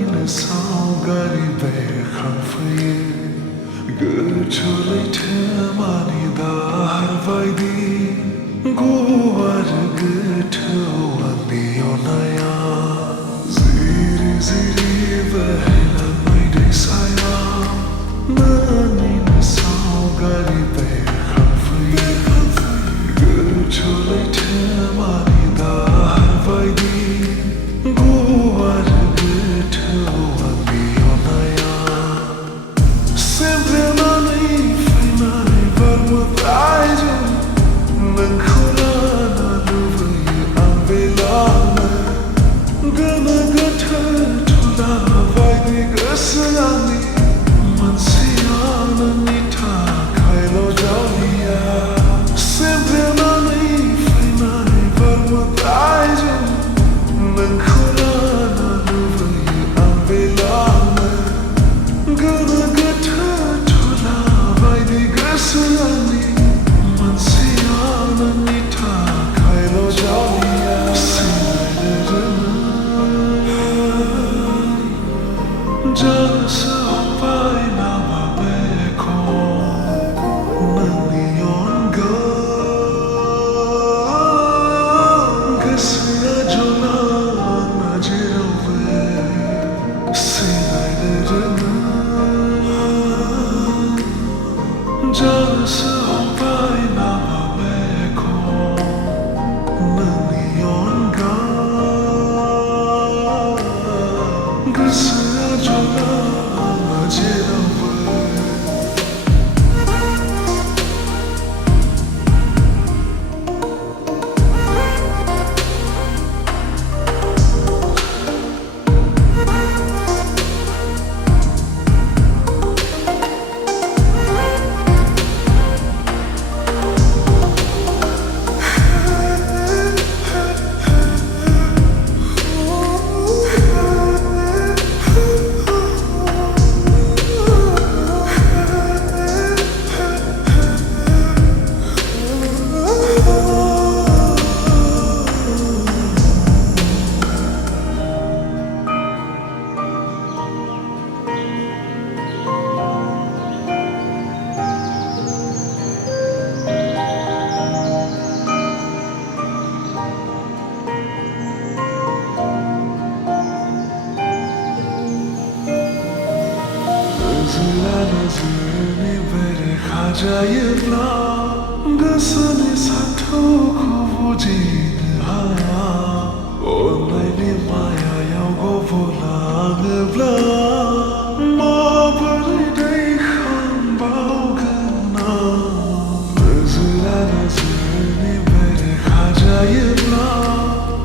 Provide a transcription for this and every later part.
nina saugari bekhafiye gchulai thamani da harvaidi govar gthwani onaya ziri ziri behna maide saya nina saugari bekhafiye gchulai thamani da harvaidi govar gthwani onaya sempre mani finai varmutaijo nankhulana luvai ambelana gana gatha thula vaidi gaslani mansiana nitha khailo jauliya sempre mani finai varmutaijo nankhulana luvai ambelana gana gatha thula vaidi gaslani mansiana nitha khailo jauliya just by now beko nani onga gasya jona najirove sinaiderna just by now beko nani onga gasya jona najirove Nazırını beri kacayırla Gısını satı kuvudin ha Onlayni maya yavgo volağıbla Mabari deyhan bağgına Nazırını beri kacayırla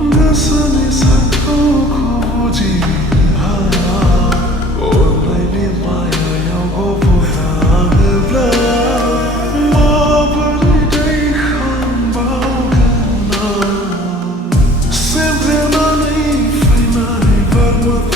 Gısını satı kuvudin ha Onlayni maya sempre mani finai varmut